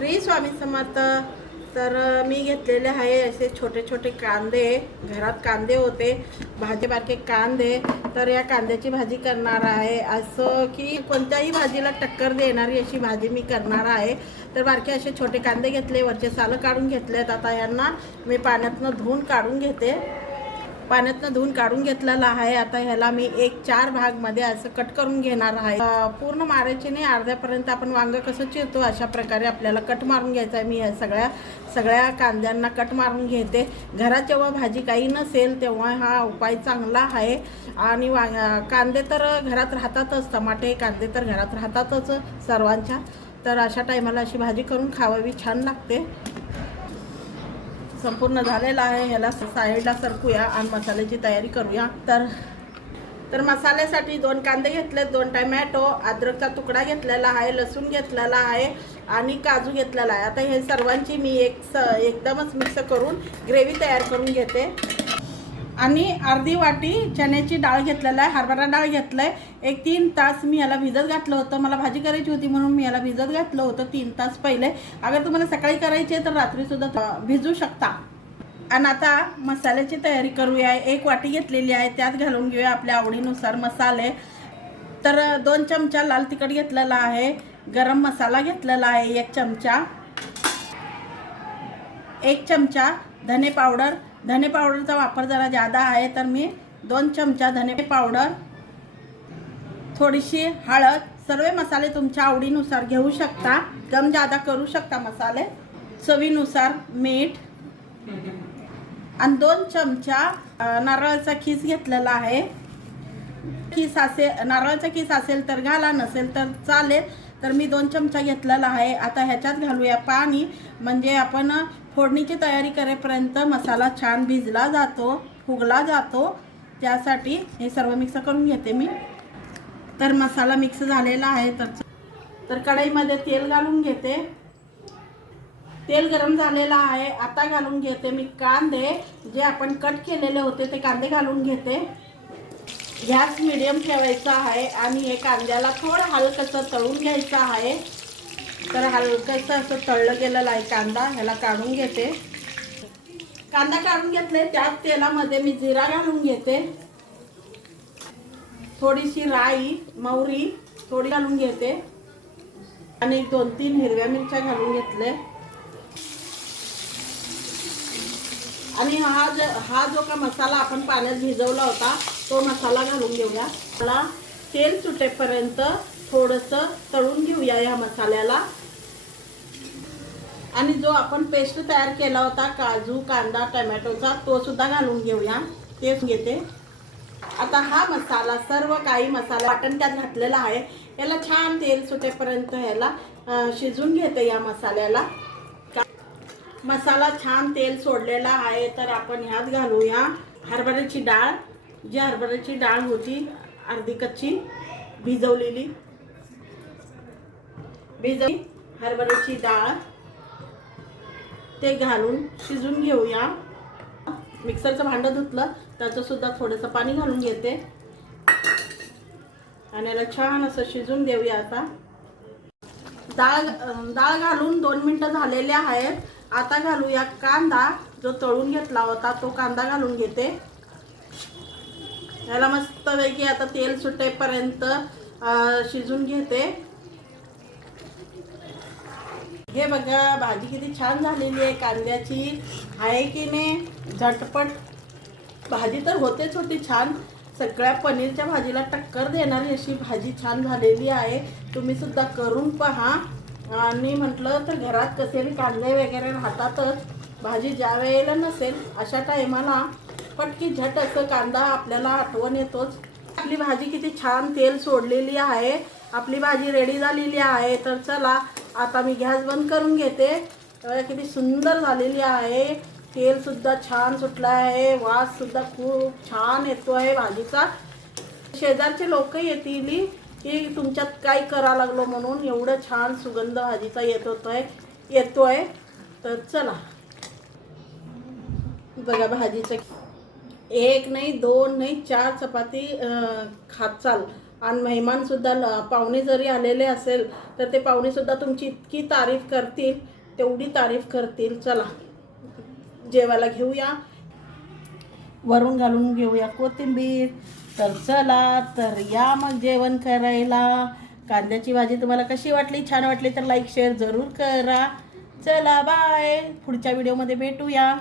श्री स्वामी समर्थ। तर मी घेतलेले आहे असे छोटे छोटे कांदे, घरात कांदे होते, भाजी बारके कांदे। तर या कांद्याची भाजी करणार आहे, असं की कोणत्याही भाजीला टक्कर देणारी अशी भाजी मी करणार आहे। तर बारके असे छोटे कांदे घेतले, वरचे सालं काढून घेतलेत। आता यांना मी पाण्यातनं धुवून काढून घेते, पाण्यातनं धुवून काढून घेतलेला आहे। आता ह्याला मी 4 भागमध्ये असं कट करून घेणार आहे। पूर्ण मारायचे नाही, अर्ध्यापर्यंत आपण वांग कसं चिरतो अशा प्रकारे आपल्याला कट मारून घ्यायचा आहे। मी ह्या सगळ्या कांद्यांना कट मारून घेते। घरात जेव्हा भाजी काही नसेल तेव्हा हा उपाय चांगला आहे। आणि कांदे तर घरात राहतातच, टमाटे कांदे तर घरात राहतातच सर्वांच्या। तर अशा टायमाला अशी भाजी करून खावावी, छान लागते। संपूर्ण झालेला आहे, ह्याला साईडला सरकूया आणि मसाल्याची तयारी करूया। तर मसाल्यासाठी 2 कांदे घेतले, 2 टमॅटो, अद्रकचा तुकडा घेतलेला आहे, लसूण घेतलेला आहे आणि काजू घेतलेला आहे। आता हे सर्वांची मी एकदमच मिक्स करून ग्रेव्ही तयार करून घेते। आणि अर्धी वाटी चण्याची डाळ घेतलेला आहे, हरभरा डाळ घेतलाय। 3 तास मी याला भिजत घातलं होतं, मला भाजी करायची होती म्हणून मी याला भिजत घातलं होतं 3 तास पहिले। अगर तुम्हाला सकाळी करायची आहे तर रात्रीसुद्धा भिजू शकता। आणि आता मसाल्याची तयारी करूया। 1 वाटी घेतलेली आहे, त्यात घालून घेऊया आपल्या आवडीनुसार मसाले। तर 2 चमचा लाल तिखट घेतलेला आहे, गरम मसाला घेतलेला आहे 1 चमचा, 1 चमचा धने पावडर। धने पावडरचा वापर जरा ज़्यादा आहे तर मी 2 चमचा धने पावडर, थोडीशी हळद। सर्व मसाले तुमच्या आवडीनुसार घेऊ शकता, कम ज़्यादा करू शकता मसाले। चवीनुसार मीठ आणि 2 चमचा नारळाचा खीस घेतलेला आहे। नारळाचा खीस असेल तर घाला, नसेल तर चालेल। तर मी 2 चमचा घेतलेला आहे। आता ह्याच्यात घालूया पाणी, म्हणजे आपण फोडणीची तयारी करेपर्यंत मसाला छान भिजला जातो, फुगला जातो, त्यासाठी हे सर्व मिक्स करून घेते मी। तर मसाला मिक्स झालेला आहे। तर कढईमध्ये तेल घालून घेते, तेल गरम झालेला आहे। आता घालून घेते मी कांदे, जे आपण कट केलेले होते ते कांदे घालून घेते। गॅस मीडियम ठेवायचा आहे आणि हे कांद्याला थोडं हलकंसं तळून घ्यायचं आहे। तर हलकंसं असं तळलं गेलेलं आहे कांदा, ह्याला काढून घेते। कांदा काढून घेतले, त्याच तेलामध्ये मी जिरा घालून घेते, थोडीशी राई, मोहरी थोडी घालून घेते आणि 2-3 हिरव्या मिरच्या घालून घेतले। आणि हा जो का मसाला आपण पाण्यात भिजवला होता तो मसाला घालून घेऊया। मला तेल सुटेपर्यंत थोडंसं तळून घेऊया या मसाल्याला। आणि जो आपण पेस्ट तयार केला होता काजू, कांदा, टमॅटोचा, तो सुद्धा घालून घेऊया, तेच घेते। आता हा मसाला, सर्व काही मसाला वाटण त्यात घातलेला आहे, याला छान तेल सुटेपर्यंत ह्याला शिजून घेते या मसाल्याला। मसाला छान तेल सोडलेला आहे, तर आपण ह्यात घालूया हरभऱ्याची डाळ। जी हरभऱ्याची डाळ होती अर्धी कच्ची भिजवलेली हरभऱ्याची डाळ, ते घालून शिजून घेऊया। मिक्सरचं भांडं धुतलं, त्याचं सुद्धा थोडंसं पाणी घालून घेते आणि याला छान असं शिजून देऊया। आता डाळ घालून 2 मिनिटं झालेले आहेत। आता घालूया कांदा, जो तळून घेतला होता तो कांदा घालून घेते। याला मस्तपैकी आता तेल सुटेपर्यंत शिजून घेते। हे बघा भाजी किती छान झालेली आहे कांद्याची, आहे की नाही? झटपट भाजी तर होतेच होती छान, सगळ्या पनीरच्या भाजीला टक्कर देणारी अशी भाजी छान झालेली आहे। तुम्ही सुद्धा करून पहा। आणि म्हटलं तर घरात कसे कांदे वगैरे राहतातच, भाजी ज्या वेळेला नसेल अशा टायमाला पटकी झट असं कांदा आपल्याला आठवण येतोच। आपली भाजी किती छान तेल सोडलेली आहे, आपली भाजी रेडी झालेली आहे। तर चला आता मी गॅस बंद करून घेते। किती सुंदर झालेली आहे, तेल सुद्धा छान सुटलं आहे, वास सुद्धा खूप छान येतो आहे भाजीचा। शेजारचे लोक येतील की तुमच्यात काय करा लागलो म्हणून, एवढं छान सुगंध भाजीचा येतोय। तर चला बघा, भाजीचं 1 नाही 2 नाही 4 चपाती खात चाल, आणि मेहमानसुद्धा पाहुणे जरी आलेले असेल तर ते पाहुणेसुद्धा तुमची इतकी तारीफ करतील, तेवढी तारीफ करतील. चला जेवायला घेऊया, वरून घालून घेऊया कोथिंबीर. तर चला तर या मग जेवण करायला. कांद्याची भाजी तुम्हाला कशी वाटली? छान वाटली तर लाईक शेअर जरूर करा. चला बाय, पुढच्या व्हिडिओमध्ये भेटूया.